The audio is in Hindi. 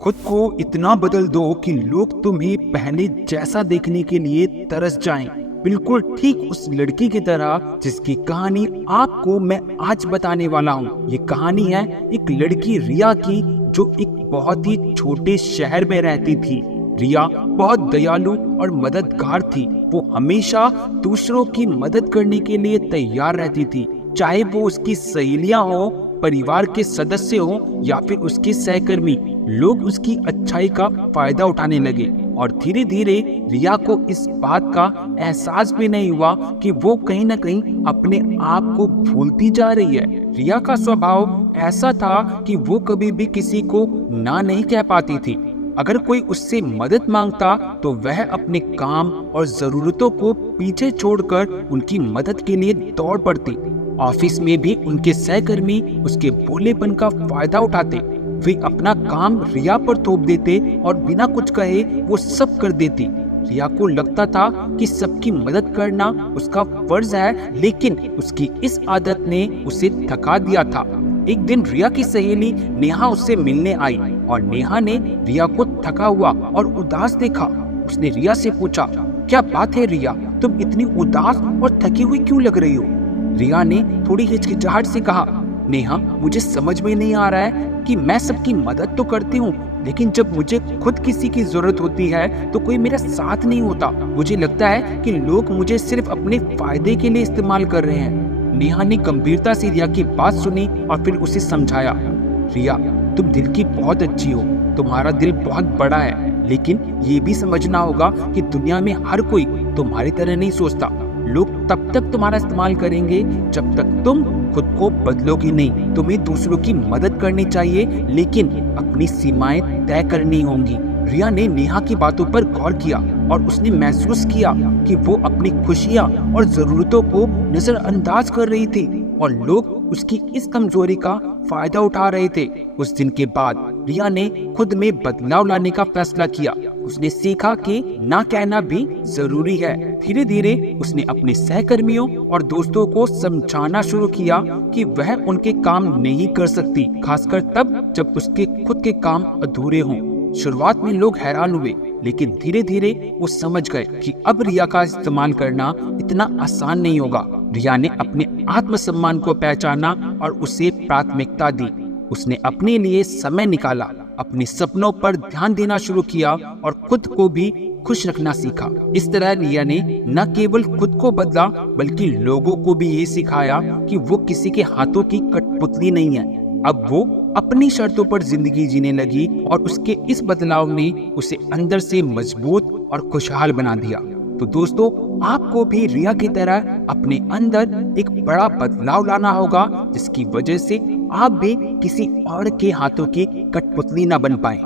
खुद को इतना बदल दो कि लोग तुम्हें पहले जैसा देखने के लिए तरस जाएं। बिल्कुल ठीक उस लड़की की तरह जिसकी कहानी आपको मैं आज बताने वाला हूँ। ये कहानी है एक लड़की रिया की, जो एक बहुत ही छोटे शहर में रहती थी। रिया बहुत दयालु और मददगार थी। वो हमेशा दूसरों की मदद करने के लिए तैयार रहती थी, चाहे वो उसकी सहेलियां हो, परिवार के सदस्य हो या फिर उसके सहकर्मी। लोग उसकी अच्छाई का फायदा उठाने लगे और धीरे धीरे रिया को इस बात का एहसास भी नहीं हुआ कि वो कहीं ना कहीं अपने आप को भूलती जा रही है। रिया का स्वभाव ऐसा था कि वो कभी भी किसी को ना नहीं कह पाती थी। अगर कोई उससे मदद मांगता तो वह अपने काम और जरूरतों को पीछे छोड़कर उनकी मदद के लिए दौड़ पड़ती। ऑफिस में भी उनके सहकर्मी उसके भोलेपन का फायदा उठाते। वे अपना काम रिया पर थोप देते और बिना कुछ कहे वो सब कर देती। रिया को लगता था कि सबकी मदद करना उसका फर्ज है, लेकिन उसकी इस आदत ने उसे थका दिया था। एक दिन रिया की सहेली नेहा उससे मिलने आई और नेहा ने रिया को थका हुआ और उदास देखा। उसने रिया से पूछा, क्या बात है रिया, तुम इतनी उदास और थकी हुई क्यों लग रही हो? रिया ने थोड़ी हिचकिचाहट से कहा, नेहा, मुझे समझ में नहीं आ रहा है कि मैं सबकी मदद तो करती हूँ, लेकिन जब मुझे खुद किसी की जरूरत होती है तो कोई मेरा साथ नहीं होता। मुझे लगता है कि लोग मुझे सिर्फ अपने फायदे के लिए इस्तेमाल कर रहे हैं। नेहा ने गंभीरता से रिया की बात सुनी और फिर उसे समझाया, रिया, तुम दिल की बहुत अच्छी हो, तुम्हारा दिल बहुत बड़ा है, लेकिन ये भी समझना होगा कि दुनिया में हर कोई तुम्हारी तरह नहीं सोचता। लोग तब तक तुम्हारा इस्तेमाल करेंगे जब तक तुम खुद को बदलोगी नहीं। तुम्हें दूसरों की मदद करनी चाहिए, लेकिन अपनी सीमाएं तय करनी होंगी। रिया ने नेहा की बातों पर गौर किया और उसने महसूस किया कि वो अपनी खुशियां और जरूरतों को नजरअंदाज कर रही थी और लोग उसकी इस कमजोरी का फायदा उठा रहे थे। उस दिन के बाद रिया ने खुद में बदलाव लाने का फैसला किया। उसने सीखा कि ना कहना भी जरूरी है। धीरे धीरे उसने अपने सहकर्मियों और दोस्तों को समझाना शुरू किया कि वह उनके काम नहीं कर सकती, खासकर तब जब उसके खुद के काम अधूरे हों। शुरुआत में लोग हैरान हुए, लेकिन धीरे धीरे वो समझ गए कि अब रिया का इस्तेमाल करना इतना आसान नहीं होगा। रिया ने अपने आत्मसम्मान को पहचाना और उसे प्राथमिकता दी। उसने अपने लिए समय निकाला, अपने सपनों पर ध्यान देना शुरू किया और खुद को भी खुश रखना सीखा। इस तरह रिया ने न केवल खुद को बदला, बल्कि लोगों को भी ये सिखाया कि वो किसी के हाथों की कठपुतली नहीं है। अब वो अपनी शर्तों पर जिंदगी जीने लगी और उसके इस बदलाव ने उसे अंदर से मजबूत और खुशहाल बना दिया। तो दोस्तों, आपको भी रिया की तरह अपने अंदर एक बड़ा बदलाव लाना होगा, जिसकी वजह से आप भी किसी और के हाथों की कठपुतली ना बन पाए।